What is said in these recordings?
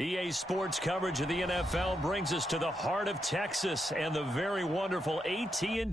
EA Sports coverage of the NFL brings us to the heart of Texas and the very wonderful AT&T.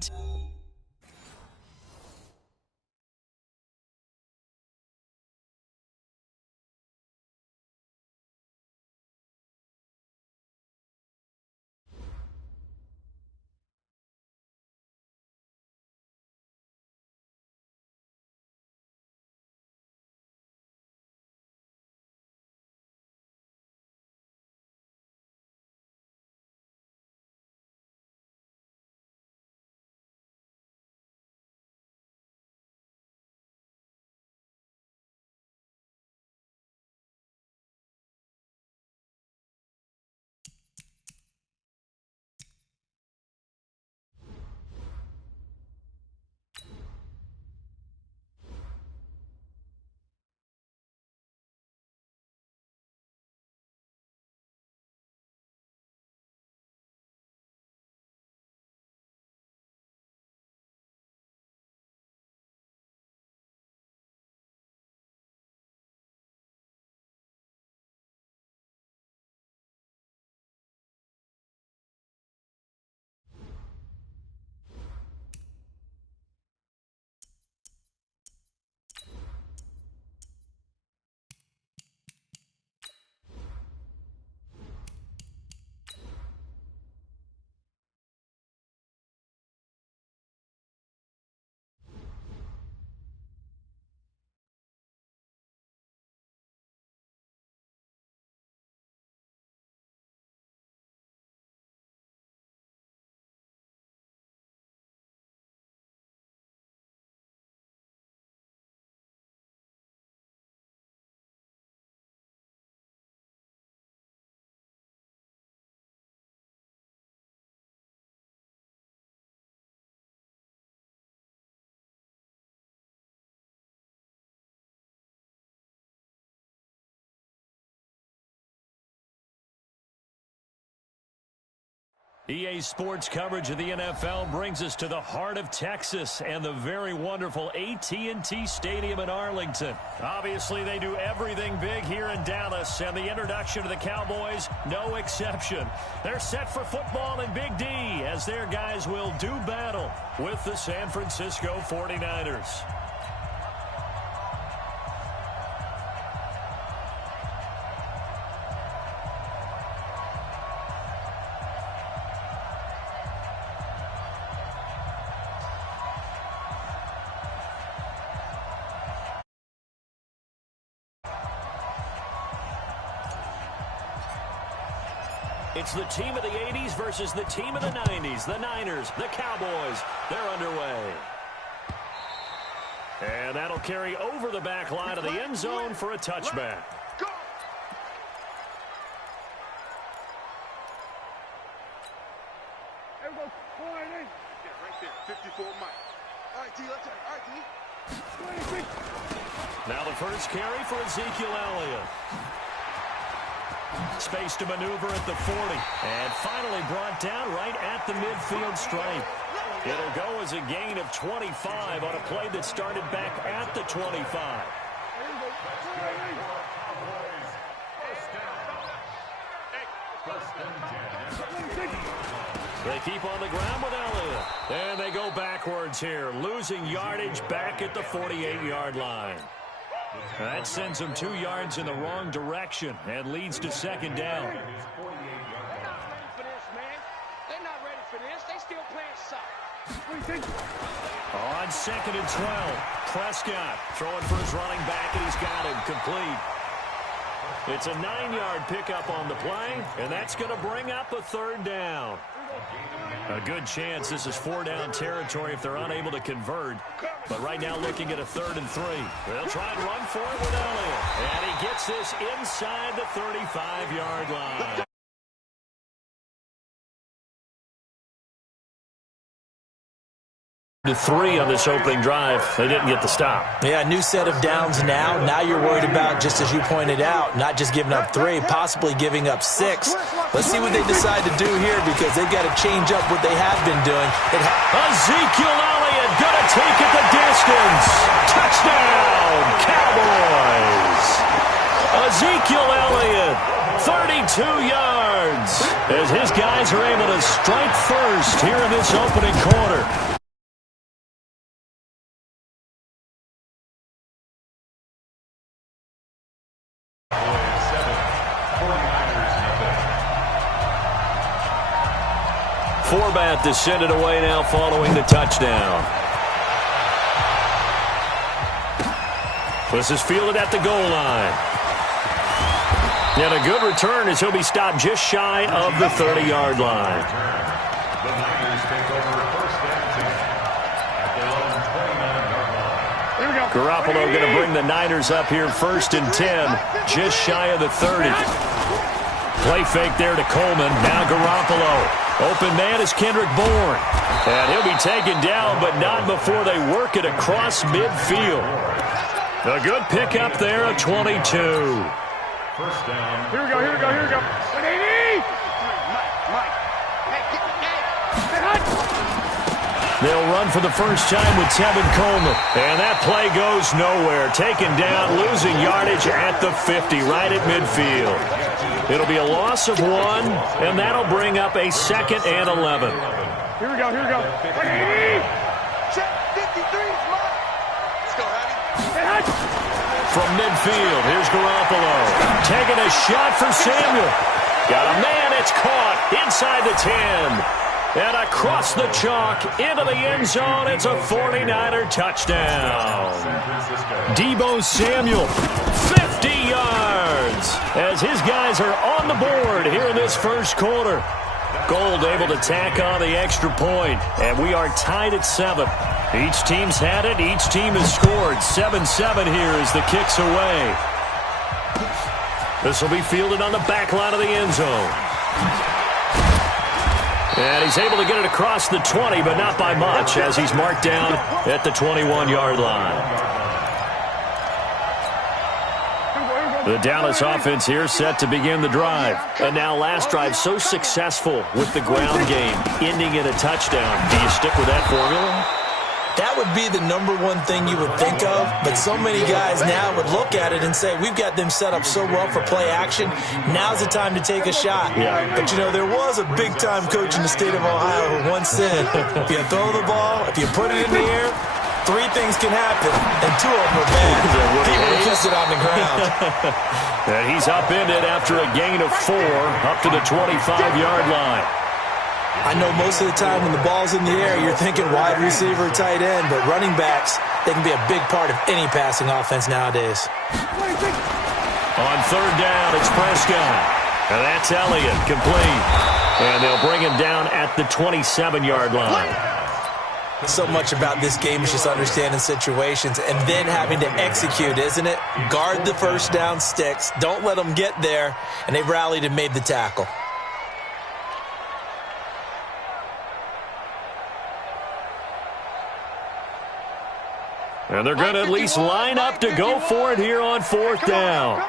EA Sports coverage of the NFL brings us to the heart of Texas and the very wonderful AT&T Stadium in Arlington. Obviously, they do everything big here in Dallas, and the introduction to the Cowboys, no exception. They're set for football in Big D as their guys will do battle with the San Francisco 49ers. It's the team of the 80s versus the team of the 90s. The Niners, the Cowboys, they're underway. And that'll carry over the back line of the end zone for a touchback. Go! Everybody, quiet in. Yeah, right there, 54 Mike. All right, D, let's go. All right, D. Now the first carry for Ezekiel Elliott. Space to maneuver at the 40. And finally brought down right at the midfield stripe. It'll go as a gain of 25 on a play that started back at the 25. They keep on the ground with Elliott. And they go backwards here, losing yardage back at the 48-yard line. That sends them 2 yards in the wrong direction and leads to second down. They're not ready for this, man. They're not ready for this. They still playing soccer. On second and 12, Prescott throwing for his running back, and he's got him complete. It's a 9-yard pickup on the play, and that's going to bring up a third down. A good chance this is 4-down territory if they're unable to convert. But right now looking at a 3rd and 3. They'll try and run for it with Elliott. And he gets this inside the 35-yard line. To 3 on this opening drive. They didn't get the stop. Yeah, new set of downs now. Now you're worried about, just as you pointed out, not just giving up 3, possibly giving up 6. Let's see what they decide to do here, because they've got to change up what they have been doing. Ezekiel Elliott going to take it the distance. Touchdown, Cowboys. Ezekiel Elliott, 32 yards as his guys are able to strike first here in this opening quarter. Forbat to send it away now following the touchdown. This is fielded at the goal line. And a good return as he'll be stopped just shy of the 30-yard line. The Niners take over first and 10 at the 29-yard line. Here we go. Garoppolo going to bring the Niners up here first and 10, just shy of the 30. Play fake there to Coleman. Now Garoppolo. Open man is Kendrick Bourne. And he'll be taken down, but not before they work it across midfield. A good pickup there of 22. First down. Here we go. 180. Mike. They'll run for the first time with Tevin Coleman. And that play goes nowhere. Taken down, losing yardage at the 50, right at midfield. It'll be a loss of 1, and that'll bring up a 2nd and 11. Here we go. 180. Check 53. Let's go, Hattie. From midfield, here's Garoppolo. Taking a shot for Samuel. Got a man, it's caught inside the 10. And across the chalk into the end zone, it's a 49er touchdown. Deebo Samuel, 50 yards, as his guys are on the board here in this first quarter. Gold able to tack on the extra point, and we are tied at 7. Each team's had it. Each team has scored. 7-7 here as the kick's away. This will be fielded on the back line of the end zone. And he's able to get it across the 20, but not by much, as he's marked down at the 21-yard line. The Dallas offense here set to begin the drive. And now last drive so successful with the ground game, ending in a touchdown. Do you stick with that formula? That would be the #1 thing you would think of, but so many guys now would look at it and say, we've got them set up so well for play action, now's the time to take a shot. Yeah. But, you know, there was a big-time coach in the state of Ohio who once said, if you throw the ball, if you put it in the air, 3 things can happen, and 2 of them are bad. People will kiss it on the ground. And he's upended after a gain of 4 up to the 25-yard line. I know most of the time when the ball's in the air, you're thinking wide receiver, tight end, but running backs, they can be a big part of any passing offense nowadays. On 3rd down, it's Prescott. And that's Elliott, complete. And they'll bring him down at the 27-yard line. So much about this game is just understanding situations and then having to execute, isn't it? Guard the first down sticks. Don't let them get there. And they rallied and made the tackle. And they're going to at least line up to go for it here on 4th down.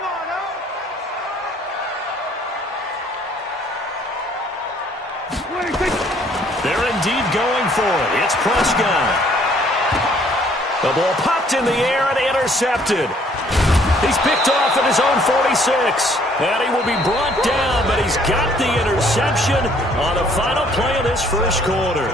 They're indeed going for it. It's Prescott. The ball popped in the air and intercepted. He's picked off at his own 46. And he will be brought down, but he's got the interception on the final play of this first quarter.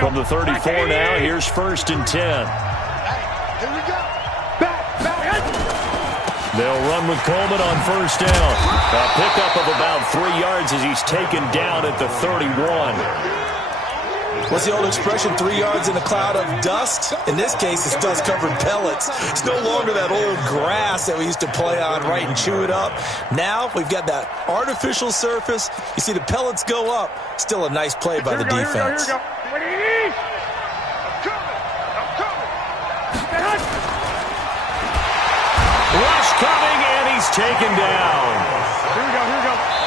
From the 34 now, here's 1st and 10. Here we go. Back. They'll run with Coleman on 1st down. A pickup of about 3 yards as he's taken down at the 31. What's the old expression, 3 yards in a cloud of dust? In this case, it's dust-covered pellets. It's no longer that old grass that we used to play on, right, and chew it up. Now we've got that artificial surface. You see the pellets go up. Still a nice play by the defense. Here we go. Rush coming, and he's taken down. Here we go.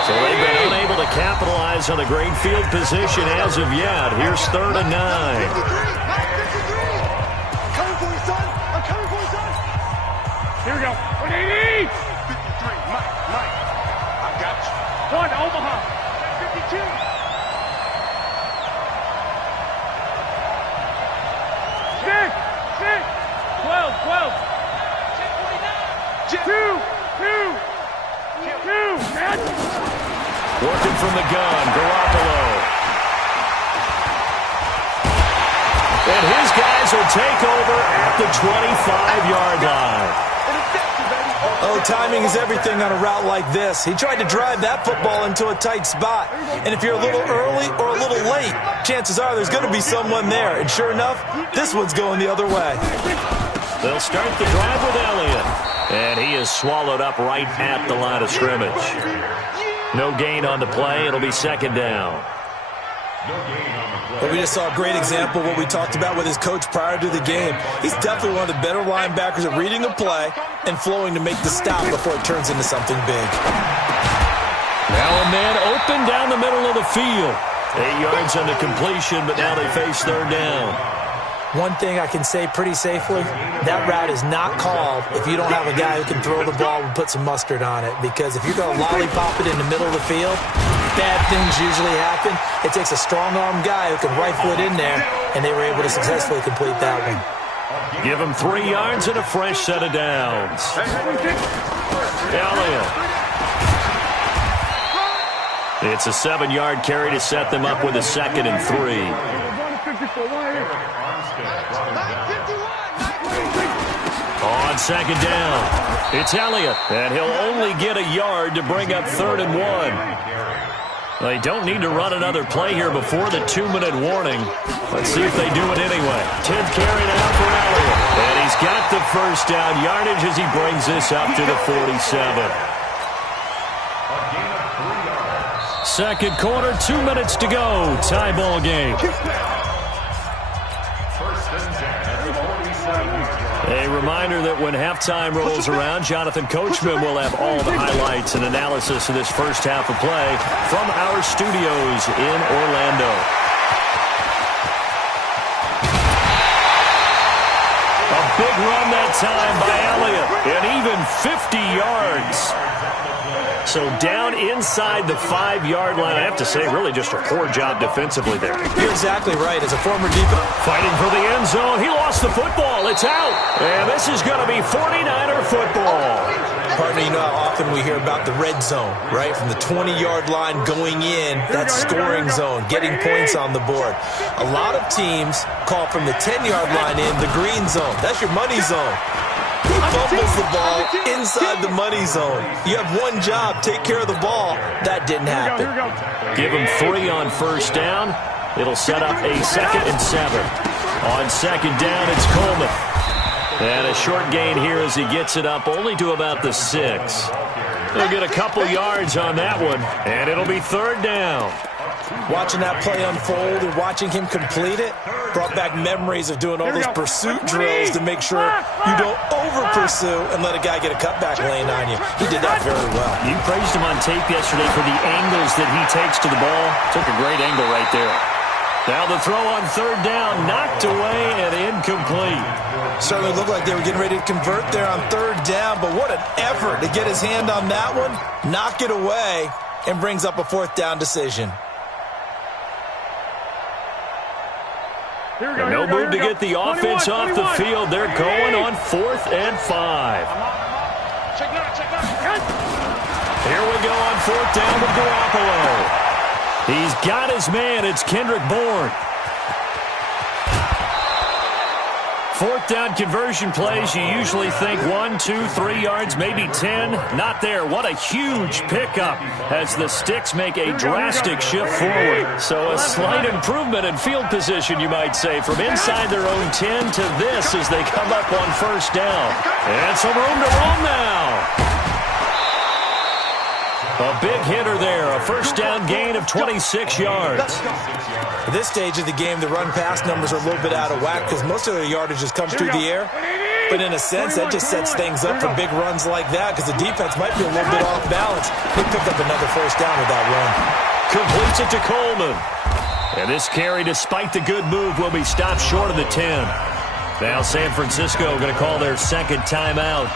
So they've been unable to capitalize on the great field position as of yet. Here's 3rd and 9. I'm coming for you, son. Here we go. 180. 53. Mike. I got you. 1, Omaha. 52. 6, 12. Working from the gun, Garoppolo. And his guys will take over at the 25-yard line. Oh, timing is everything on a route like this. He tried to drive that football into a tight spot. And if you're a little early or a little late, chances are there's going to be someone there. And sure enough, this one's going the other way. They'll start the drive with Elliott. And he is swallowed up right at the line of scrimmage. No gain on the play. It'll be second down. But we just saw a great example of what we talked about with his coach prior to the game. He's definitely one of the better linebackers at reading a play and flowing to make the stop before it turns into something big. Now a man open down the middle of the field. 8 yards on the completion, but now they face third down. One thing I can say pretty safely, that route is not called if you don't have a guy who can throw the ball and put some mustard on it. Because if you're going to lollipop it in the middle of the field, bad things usually happen. It takes a strong-arm guy who can rifle it in there, and they were able to successfully complete that one. Give him 3 yards and a fresh set of downs. Elliott. It's a 7-yard carry to set them up with a 2nd and 3. On second down, it's Elliott, and he'll only get a yard to bring up 3rd and 1. They don't need to run another play here before the 2-minute warning. Let's see if they do it anyway. 10th carry now for Elliott, and he's got the first down yardage as he brings this up to the 47. Second quarter, 2 minutes to go. Tie ball game. A reminder that when halftime rolls around, Jonathan Coachman will have all the highlights and analysis of this first half of play from our studios in Orlando. A big run that time by Elliott, and even 50 yards. So down inside the 5-yard line. I have to say, really just a poor job defensively there. You're exactly right. As a former defense, fighting for the end zone. He lost the football. It's out. And this is going to be 49er football. Partner, you know how often we hear about the red zone, right? From the 20-yard line going in, that's scoring zone, getting points on the board. A lot of teams call from the 10-yard line in the green zone. That's your money zone. He fumbles the ball inside the money zone. You have one job, take care of the ball. That didn't happen. Give him 3 on first down. It'll set up a 2nd and 7. On second down, it's Coleman. And a short gain here as he gets it up only to about the 6. They'll get a couple yards on that one, and it'll be 3rd down. Watching that play unfold and watching him complete it brought back memories of doing all those pursuit drills to make sure you don't over-pursue and let a guy get a cutback lane on you. He did that very well. You praised him on tape yesterday for the angles that he takes to the ball. Took a great angle right there. Now the throw on 3rd down, knocked away and incomplete. Certainly looked like they were getting ready to convert there on 3rd down, but what an effort to get his hand on that one, knock it away, and brings up a 4th down decision. And no move to get the offense off the field. They're going on 4th and 5. Here we go on 4th down with Garoppolo. He's got his man. It's Kendrick Bourne. 4th down conversion plays, you usually think 1, 2, 3 yards, maybe 10. Not there. What a huge pickup as the sticks make a drastic shift forward. So a slight improvement in field position, you might say, from inside their own 10 to this as they come up on 1st down. And some room to roam now. A big hitter there, a 1st down gain of 26 yards. At this stage of the game, the run-pass numbers are a little bit out of whack because most of their yardage just comes through the air. But in a sense, that just sets things up for big runs like that because the defense might be a little bit off balance. They picked up another 1st down with that run. Completes it to Coleman. And this carry, despite the good move, will be stopped short of the 10. Now San Francisco going to call their 2nd timeout,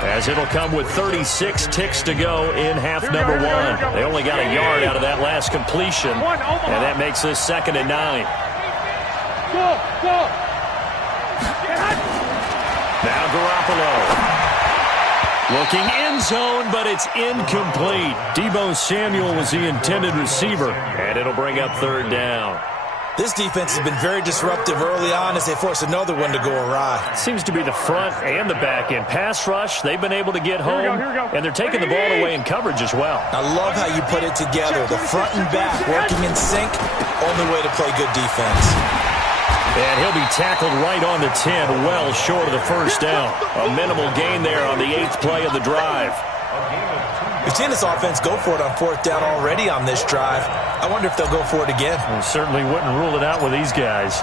as it'll come with 36 ticks to go in half number 1. They only got a yard out of that last completion, and that makes this 2nd and 9. Now Garoppolo. Looking end zone, but it's incomplete. Deebo Samuel was the intended receiver, and it'll bring up third down. This defense has been very disruptive early on as they force another one to go awry. Seems to be the front and the back end. Pass rush, they've been able to get home, and they're taking the ball away in coverage as well. I love how you put it together. The front and back working in sync, only way to play good defense. And he'll be tackled right on the 10, well short of the first down. A minimal gain there on the 8th play of the drive. We've seen this offense go for it on 4th down already on this drive. I wonder if they'll go for it again. We certainly wouldn't rule it out with these guys.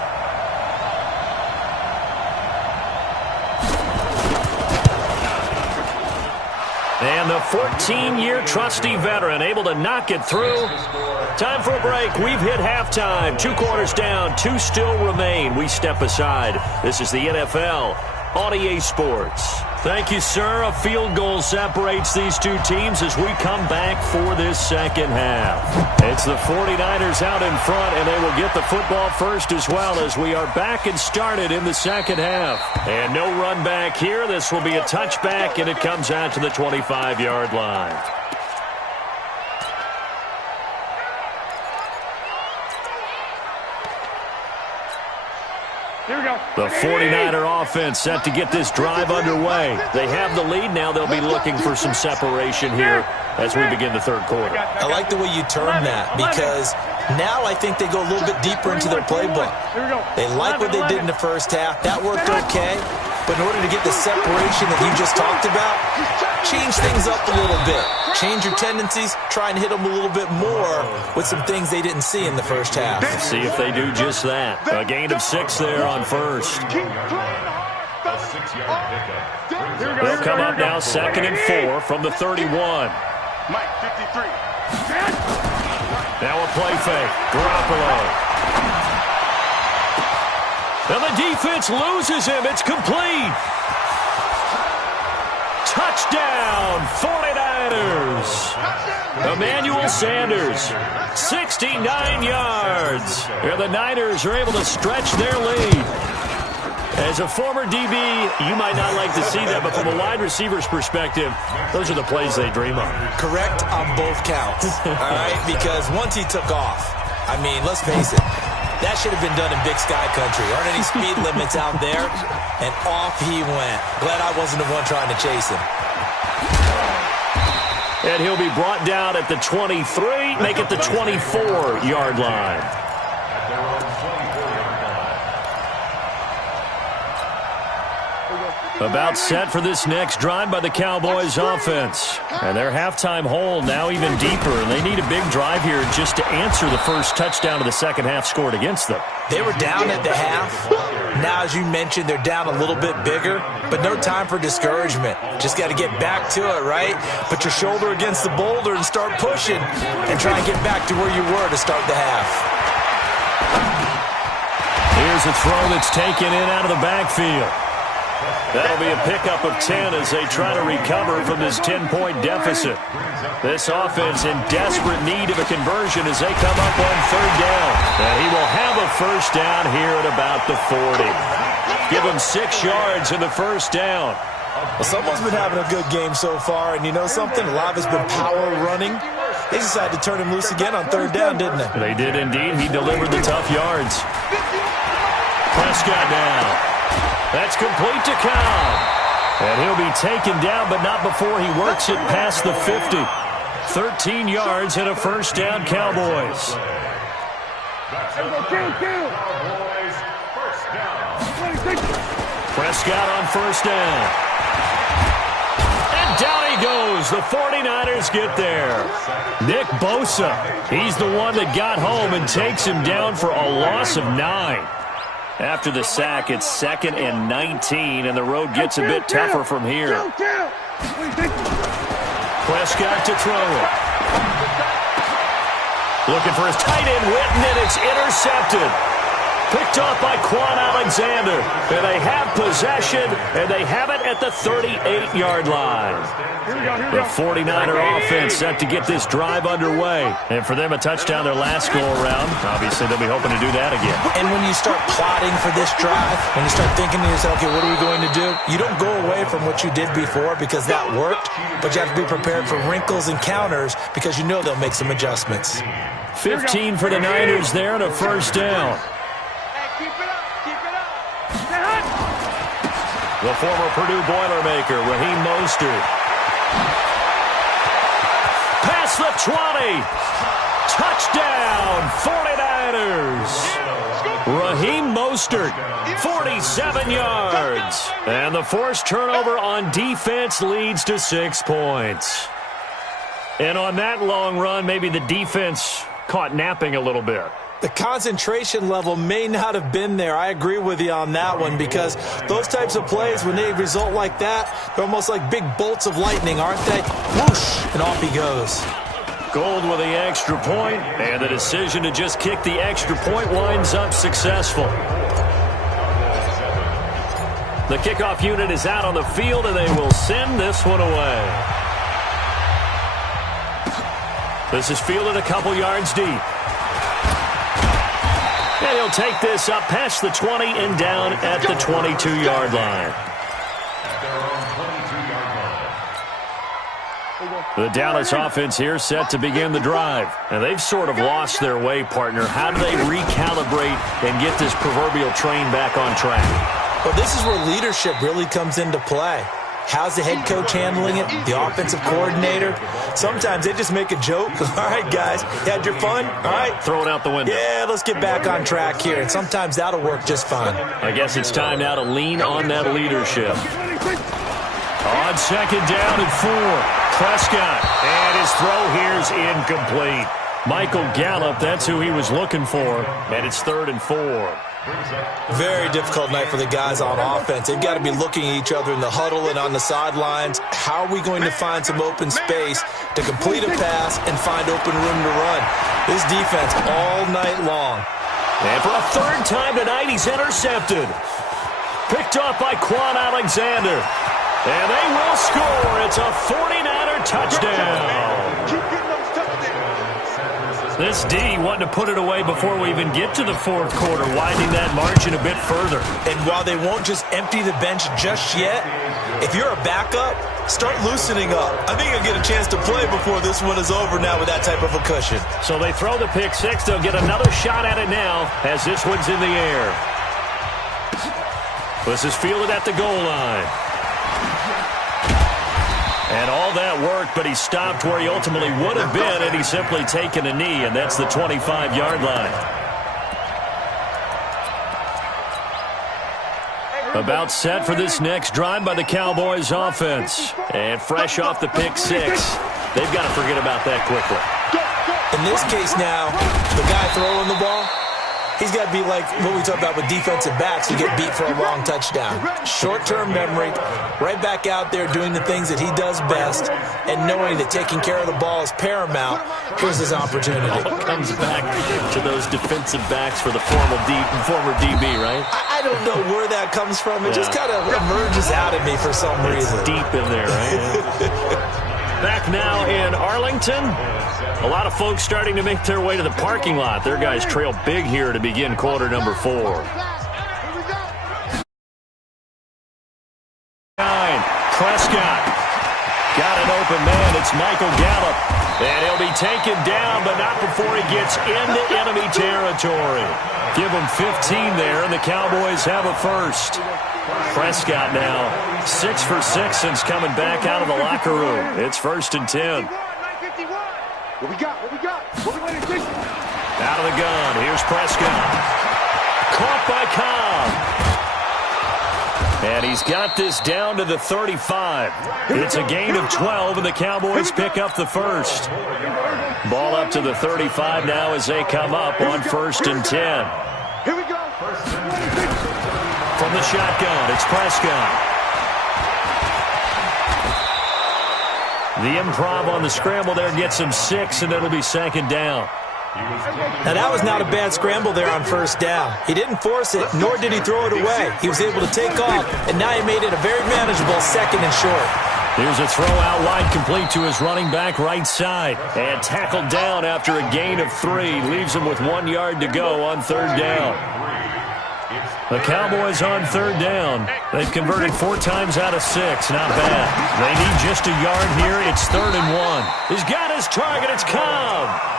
And the 14-year trusty veteran able to knock it through. Time for a break. We've hit halftime. 2 quarters down. 2 still remain. We step aside. This is the NFL on EA Sports. Thank you, sir. A field goal separates these two teams as we come back for this second half. It's the 49ers out in front, and they will get the football first as well as we are back and started in the second half. And no run back here. This will be a touchback, and it comes out to the 25-yard line. Here we go. The 49er offense set to get this drive underway. They have the lead. Now they'll be looking for some separation here as we begin the third quarter. I like the way you term that because now I think they go a little bit deeper into their playbook. They like what they did in the first half. That worked okay. But in order to get the separation that you just talked about, change things up a little bit. Change your tendencies. Try and hit them a little bit more with some things they didn't see in the first half. Let's see if they do just that. A gain of 6 there on first. They'll come up now 2nd and 4 from the 31. Mike, 53. Now a play fake. Garoppolo. And the defense loses him. It's complete. Touchdown, 49ers. Emmanuel Sanders, 69 yards. And the Niners are able to stretch their lead. As a former DB, you might not like to see that, but from a wide receiver's perspective, those are the plays they dream of. Correct on both counts, all right? Because once he took off, I mean, let's face it, that should have been done in Big Sky Country. Aren't any speed limits out there? And off he went. Glad I wasn't the one trying to chase him. And he'll be brought down at the 23, make it the 24-yard line. About set for this next drive by the Cowboys offense. And their halftime hole now even deeper. And they need a big drive here just to answer the first touchdown of the second half scored against them. They were down at the half. Now, as you mentioned, they're down a little bit bigger. But no time for discouragement. Just got to get back to it, right? Put your shoulder against the boulder and start pushing. And try and get back to where you were to start the half. Here's a throw that's taken in out of the backfield. That'll be a pickup of 10 as they try to recover from this 10-point deficit. This offense in desperate need of a conversion as they come up on third down. And he will have a first down here at about the 40. Give him 6 yards in the first down. Well, someone's been having a good game so far, and you know something? A lot of it's been power running. They decided to turn him loose again on third down, didn't they? They did indeed. He delivered the tough yards. Prescott now. That's complete to Cobb. And he'll be taken down, but not before he works it past the 50. 13 yards and a first down, Cowboys. Prescott on first down. And down he goes. The 49ers get there. Nick Bosa, he's the one that got home and takes him down for a loss of 9. After the sack, it's 2nd and 19, and the road gets a bit tougher from here. Prescott to throw it. Looking for his tight end, Witten, and it's intercepted. Picked off by Quan Alexander. And they have possession, and they have it at the 38-yard line. The 49er offense set to get this drive underway. And for them, a touchdown their last go-around. Obviously, they'll be hoping to do that again. And when you start plotting for this drive, when you start thinking to yourself, okay, what are we going to do? You don't go away from what you did before because that worked, but you have to be prepared for wrinkles and counters because you know they'll make some adjustments. 15 for the Niners there and a first down. Keep it up. Keep it up. The former Purdue Boilermaker, Raheem Mostert. Past the 20. Touchdown, 49ers. Raheem Mostert, 47 yards. And the forced turnover on defense leads to 6 points. And on that long run, maybe the defense caught napping a little bit. The concentration level may not have been there. I agree with you on that one because those types of plays, when they result like that, they're almost like big bolts of lightning, aren't they? Whoosh, and off he goes. Gould with the extra point, and the decision to just kick the extra point winds up successful. The kickoff unit is out on the field, and they will send this one away. This is fielded a couple yards deep. And he'll take this up past the 20 and down at the 22-yard line. The Dallas offense here set to begin the drive. And they've sort of lost their way, partner. How do they recalibrate and get this proverbial train back on track? Well, this is where leadership really comes into play. How's the head coach handling it? The offensive coordinator? Sometimes they just make a joke. All right, guys, you had your fun? All right. Throw it out the window. Yeah, let's get back on track here. And sometimes that'll work just fine. I guess it's time now to lean on that leadership. On second down and 4. Prescott. And his throw here's incomplete. Michael Gallup, that's who he was looking for. And it's 3rd and 4. Very difficult night for the guys on offense. They've got to be looking at each other in the huddle and on the sidelines. How are we going to find some open space to complete a pass and find open room to run? This defense all night long. And for a 3rd time tonight, he's intercepted. Picked off by Quan Alexander. And they will score. It's a 49er touchdown. Keep getting those touchdowns. This D wanting to put it away before we even get to the 4th quarter, widening that margin a bit further. And while they won't just empty the bench just yet, if you're a backup, start loosening up. I think you'll get a chance to play before this one is over now with that type of a cushion. So they throw the pick 6. They'll get another shot at it now as this one's in the air. This is fielded at the goal line. And all that worked, but he stopped where he ultimately would have been, and he's simply taken a knee, and that's the 25-yard line. About set for this next drive by the Cowboys offense. And fresh off the pick 6, they've got to forget about that quickly. In this case now, the guy throwing the ball, he's got to be like what we talk about with defensive backs who get beat for a long touchdown. Short-term memory, right back out there doing the things that he does best, and knowing that taking care of the ball is paramount. Here's his opportunity. All comes back to those defensive backs for the former DB, right? I don't know where that comes from. It just kind of emerges out of me for some reason. It's deep in there, right? Back now in Arlington. A lot of folks starting to make their way to the parking lot. Their guys trail big here to begin quarter number 4. 9. Prescott. Got an open man. It's Michael Gallup. And he'll be taken down, but not before he gets into enemy territory. Give him 15 there, and the Cowboys have a first. Prescott now 6 for 6 since coming back out of the locker room. It's 1st and 10. What we got? What we got? What we winning, Jason? Out of the gun. Here's Prescott. Caught by Cobb. And he's got this down to the 35. It's a gain of 12, and the Cowboys pick up the first. Ball up to the 35 now as they come up on 1st and 10. Here we go. From the shotgun, it's Prescott. The improv on the scramble there gets him 6, and it'll be 2nd down. Now, that was not a bad scramble there on first down. He didn't force it, nor did he throw it away. He was able to take off, and now he made it a very manageable 2nd and short. Here's a throw out wide, complete to his running back right side. And tackled down after a gain of 3. Leaves him with 1 yard to go on 3rd down. The Cowboys on 3rd down. They've converted 4 times out of 6. Not bad. They need just a yard here. It's 3rd and 1. He's got his target. It's Cobb.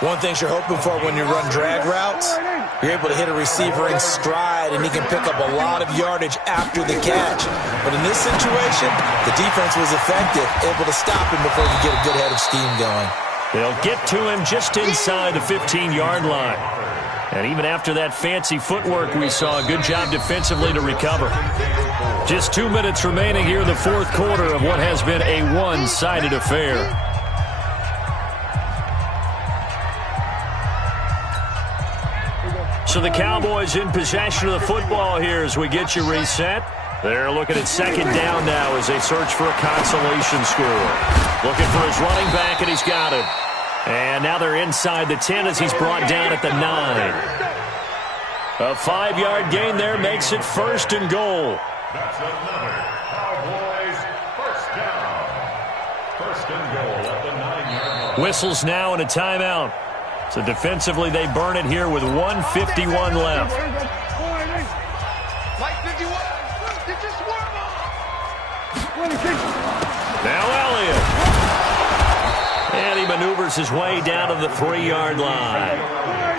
One thing you're hoping for when you run drag routes, you're able to hit a receiver in stride, and he can pick up a lot of yardage after the catch. But in this situation, the defense was effective, able to stop him before he could get a good head of steam going. They'll get to him just inside the 15-yard line. And even after that fancy footwork we saw, a good job defensively to recover. Just 2 minutes remaining here in the 4th quarter of what has been a one-sided affair. So the Cowboys in possession of the football here as we get you reset. They're looking at 2nd down now as they search for a consolation score. Looking for his running back, and he's got it. And now they're inside the 10 as he's brought down at the 9. A 5-yard gain there makes it 1st and goal. That's another Cowboys 1st down. 1st and goal at the 9-yard line. Whistles now and a timeout. So defensively, they burn it here with 1:51 left. Now Elliott. And he maneuvers his way down to the 3-yard line.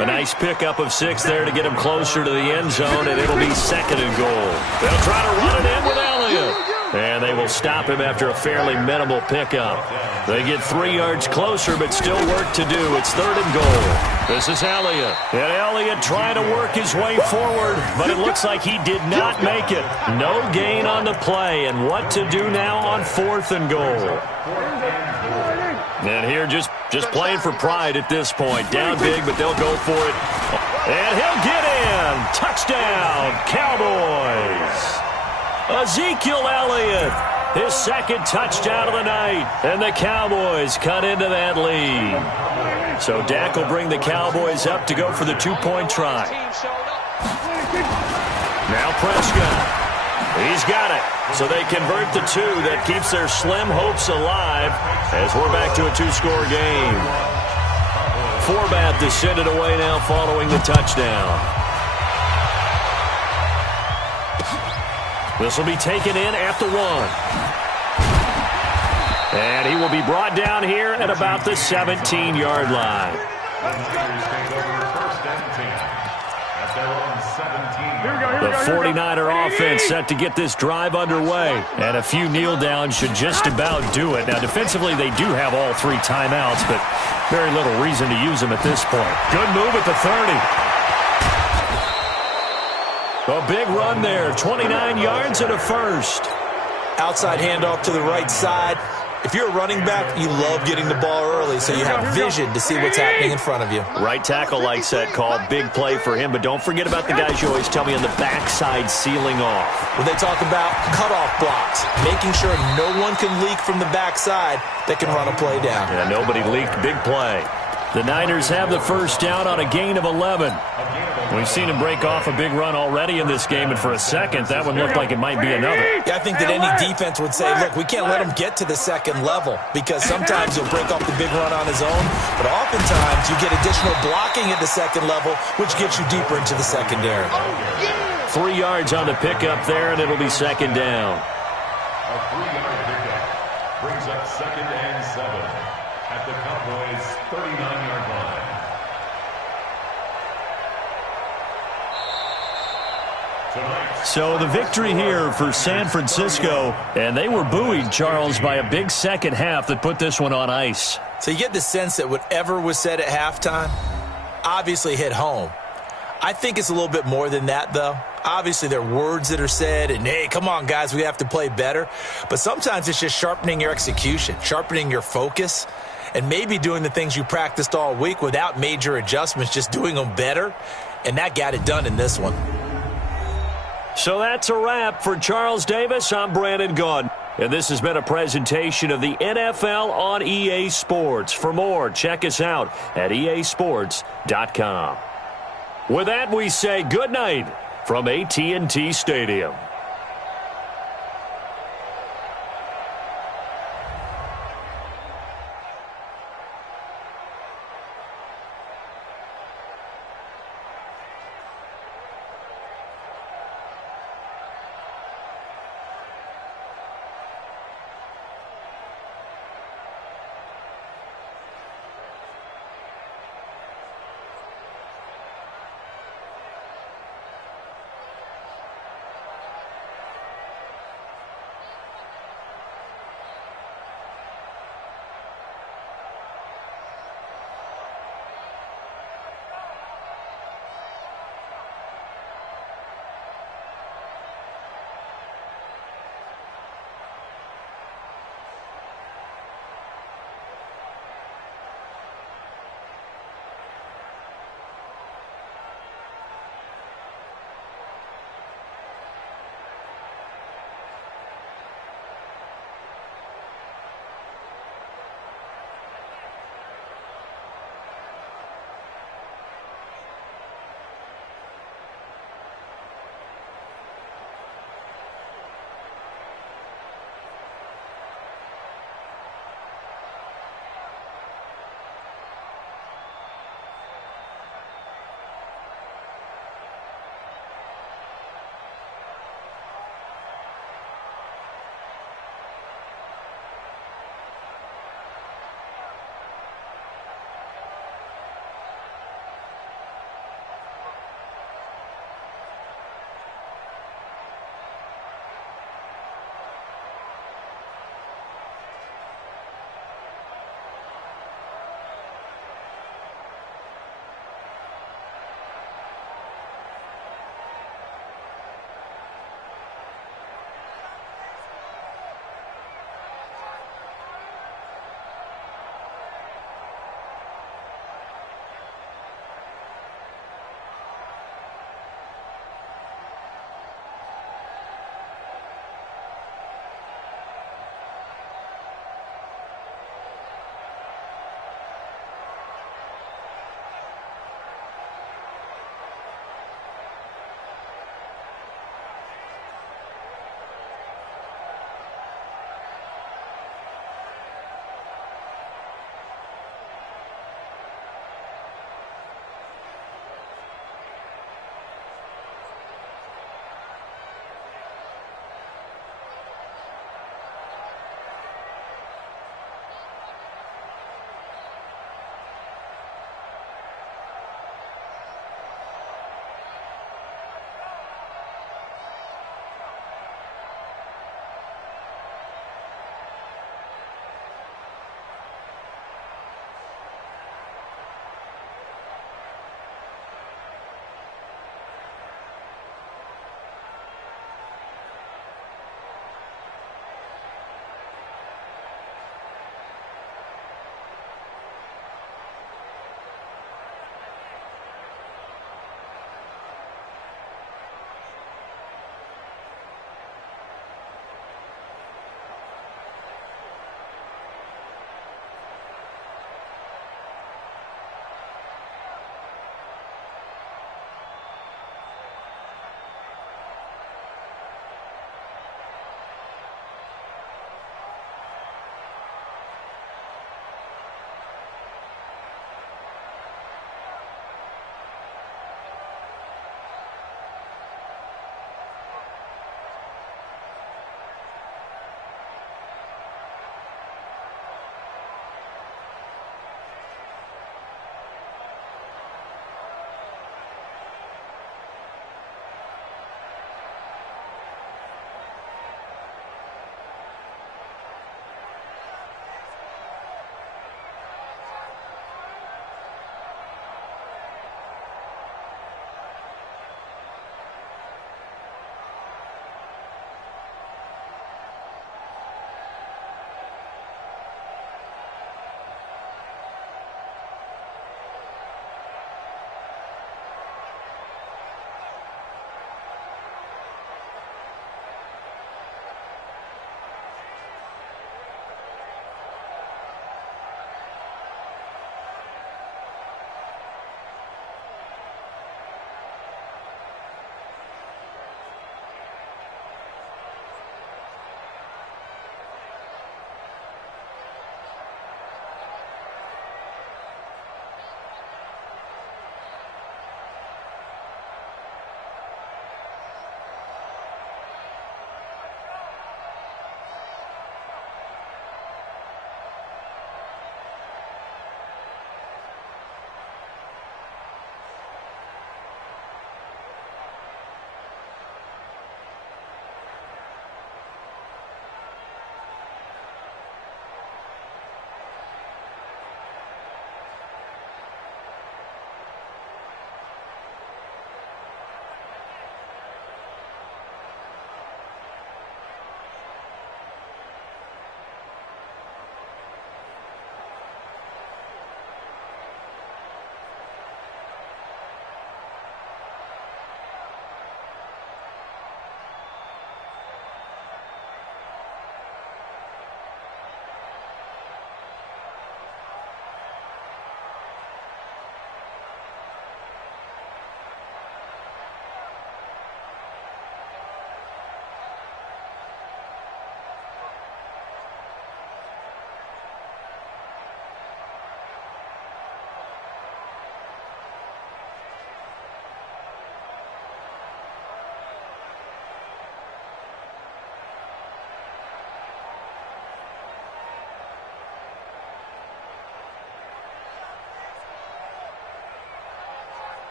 A nice pickup of 6 there to get him closer to the end zone, and it'll be 2nd and goal. They'll try to run it in with Elliott. And they will stop him after a fairly minimal pickup. They get 3 yards closer, but still work to do. It's 3rd and goal. This is Elliott. And Elliott trying to work his way forward, but it looks like he did not make it. No gain on the play, and what to do now on 4th and goal. And here just playing for pride at this point. Down big, but they'll go for it. And he'll get in. Touchdown, Cowboys. Ezekiel Elliott, his 2nd touchdown of the night, and the Cowboys cut into that lead. So Dak will bring the Cowboys up to go for the 2-point try. Now Prescott. He's got it. So they convert the 2. That keeps their slim hopes alive as we're back to a 2-score game. Forbath to send it away now following the touchdown. This will be taken in at the 1. And he will be brought down here at about the 17-yard line. The 49er offense set to get this drive underway. And a few kneel downs should just about do it. Now, defensively, they do have all 3 timeouts, but very little reason to use them at this point. Good move at the 30. A big run there, 29 yards and a 1st. Outside handoff to the right side. If you're a running back, you love getting the ball early so you have vision to see what's happening in front of you. Right tackle likes that call. Big play for him, but don't forget about the guys you always tell me on the backside sealing off. When they talk about cutoff blocks, making sure no one can leak from the backside that can run a play down. Yeah, nobody leaked. Big play. The Niners have the 1st down on a gain of 11. We've seen him break off a big run already in this game, and for a second, that one looked like it might be another. Yeah, I think that any defense would say, look, we can't let him get to the 2nd level because sometimes he'll break off the big run on his own, but oftentimes you get additional blocking at the 2nd level, which gets you deeper into the secondary. 3 yards on the pickup there, and it'll be 2nd down. A 3-yard pickup brings up 2nd and 7 at the Cowboys' 39-yard line. So the victory here for San Francisco, and they were buoyed, Charles, by a big 2nd half that put this one on ice. So you get the sense that whatever was said at halftime obviously hit home. I think it's a little bit more than that, though. Obviously, there are words that are said, and, hey, come on, guys, we have to play better. But sometimes it's just sharpening your execution, sharpening your focus, and maybe doing the things you practiced all week without major adjustments, just doing them better. And that got it done in this one. So that's a wrap for Charles Davis. I'm Brandon Gaudin. And this has been a presentation of the NFL on EA Sports. For more, check us out at easports.com. With that, we say good night from AT&T Stadium.